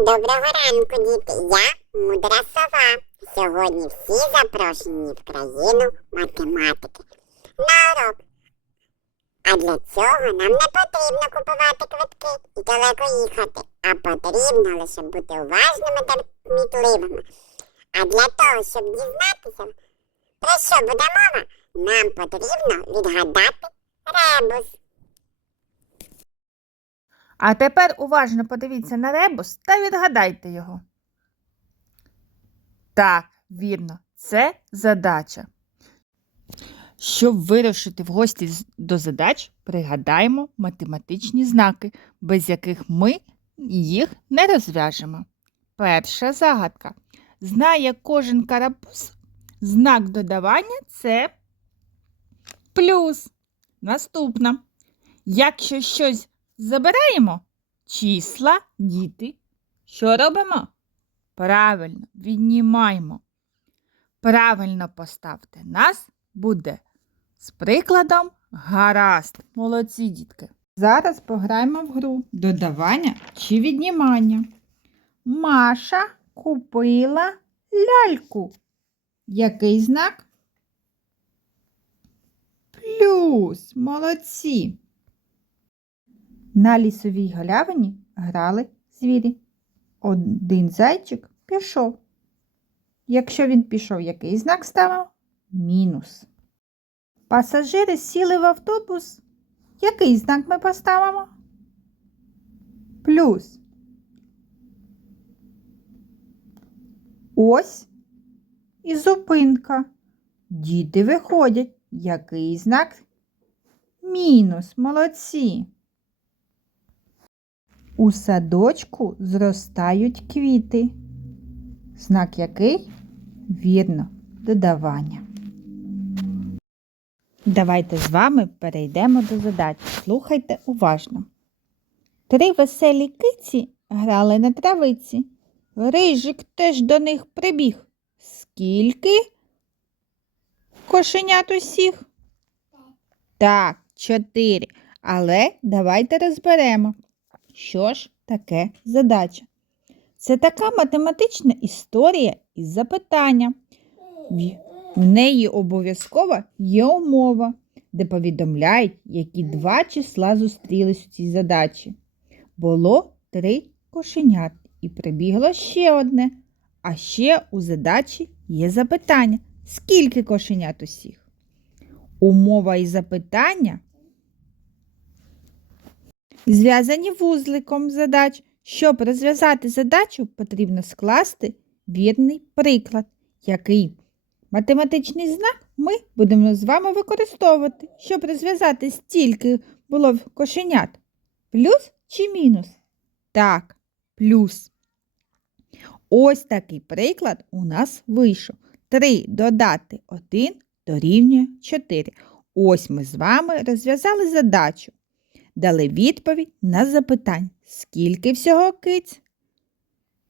Доброго ранку, діти. Я мудра сова. Сьогодні всі запрошені в країну математики на урок. А для цього нам не потрібно купувати квитки і далеко їхати, а потрібно лише бути уважними та кмітливими. А для того, щоб дізнатися, про що буде мова, нам потрібно відгадати ребус. А тепер уважно подивіться на ребус та відгадайте його. Так, вірно, це задача. Щоб вирушити в гості до задач, пригадаємо математичні знаки, без яких ми їх не розв'яжемо. Перша загадка. Знає кожен карапуз, знак додавання це плюс. Наступна. Якщо щось забираємо числа, діти. Що робимо? Правильно, віднімаємо. Правильно поставте нас буде з прикладом гаразд. Молодці, дітки. Зараз пограємо в гру додавання чи віднімання. Маша купила ляльку. Який знак? Плюс. Молодці. На лісовій галявині грали звірі. Один зайчик пішов. Якщо він пішов, який знак ставив? Мінус. Пасажири сіли в автобус. Який знак ми поставимо? Плюс. Ось і зупинка. Діти виходять. Який знак? Мінус. Молодці. У садочку зростають квіти. Знак який? Вірно, додавання. Давайте з вами перейдемо до задач. Слухайте уважно. Три веселі киці грали на травиці. Рижик теж до них прибіг. Скільки? Кошенят усіх? Так, чотири. Але давайте розберемо. Що ж таке задача? Це така математична історія із запитання. В- неї обов'язково є умова, де повідомляють, які два числа зустрілись у цій задачі. Було три кошенят і прибігло ще одне. А ще у задачі є запитання. Скільки кошенят усіх? Умова і запитання зв'язані вузликом задач. Щоб розв'язати задачу, потрібно скласти вірний приклад, який математичний знак ми будемо з вами використовувати, щоб розв'язати стільки було кошенят. Плюс чи мінус? Так, плюс. Ось такий приклад у нас вийшов. 3 додати 1 дорівнює 4. Ось ми з вами розв'язали задачу дали відповідь на запитання. Скільки всього киць?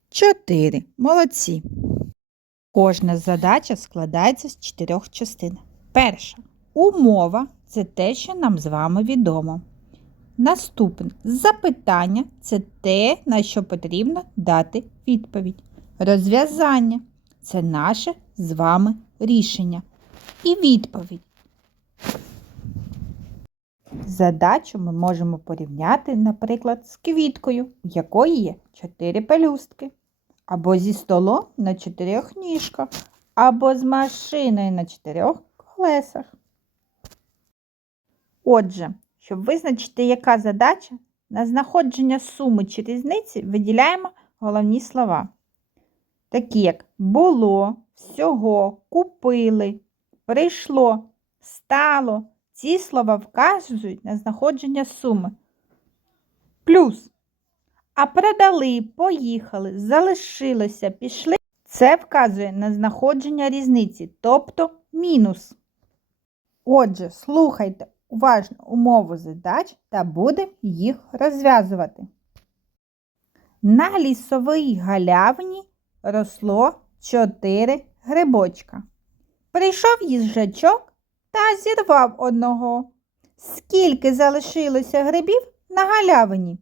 Чотири. Молодці. Кожна задача складається з чотирьох частин. Перша умова це те, що нам з вами відомо. Наступне запитання це те, на що потрібно дати відповідь. Розв'язання це наше з вами рішення. І відповідь. Задачу ми можемо порівняти, наприклад, з квіткою, у якої є чотири пелюстки, або зі столом на чотирьох ніжках, або з машиною на чотирьох колесах. Отже, щоб визначити, яка задача, на знаходження суми чи різниці виділяємо головні слова. Такі як було, всього, купили, прийшло, стало. Ці слова вказують на знаходження суми. Плюс. А продали, поїхали, залишилося, пішли. Це вказує на знаходження різниці, тобто мінус. Отже, слухайте уважно умову задач та будемо їх розв'язувати. На лісовій галявині росло чотири грибочка. Прийшов їжачок та зірвав одного. Скільки залишилося грибів на галявині?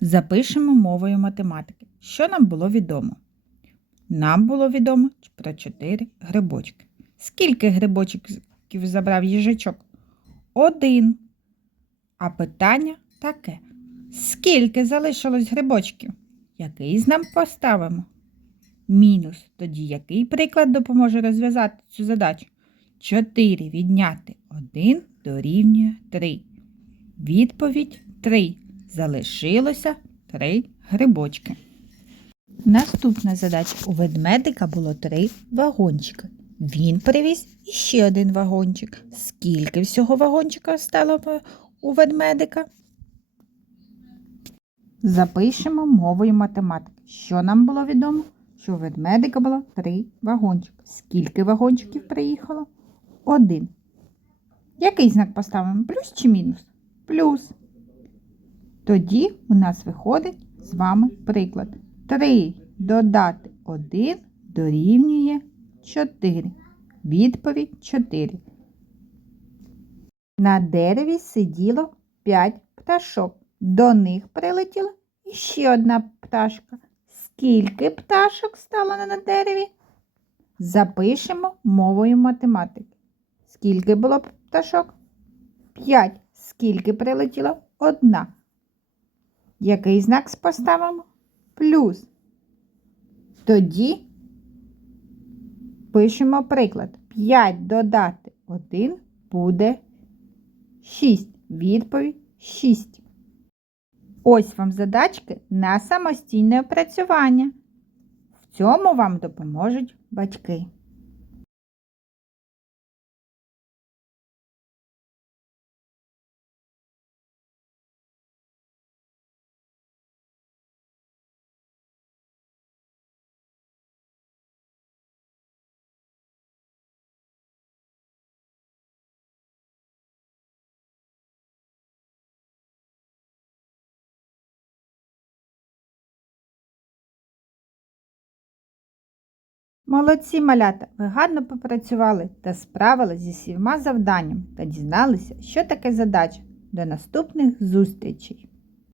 Запишемо мовою математики. Що нам було відомо? Нам було відомо про 4 грибочки. Скільки грибочків забрав їжачок? Один. А питання таке. Скільки залишилось грибочків? Який з нам поставимо? Мінус. Тоді який приклад допоможе розв'язати цю задачу? 4 відняти 1 дорівнює 3. Відповідь 3. Залишилося 3 грибочки. Наступна задача. У ведмедика було 3 вагончики. Він привіз іще один вагончик. Скільки всього вагончиків стало у ведмедика? Запишемо мовою математики. Що нам було відомо? Що у ведмедика було 3 вагончики. Скільки вагончиків приїхало? Один. Який знак поставимо? Плюс чи мінус? Плюс. Тоді у нас виходить з вами приклад. 3 додати 1 дорівнює 4. Відповідь 4. На дереві сиділо 5 пташок. До них прилетіла іще одна пташка. Скільки пташок стало на дереві? Запишемо мовою математики. Скільки було пташок? 5. Скільки прилетіло? Одна. Який знак поставимо? Плюс. Тоді пишемо приклад. 5 додати 1 буде 6. Відповідь 6. Ось вам задачки на самостійне опрацювання. В цьому вам допоможуть батьки. Молодці малята, ви гарно попрацювали та справили зі всіма завданням та дізналися, що таке задача. До наступних зустрічей!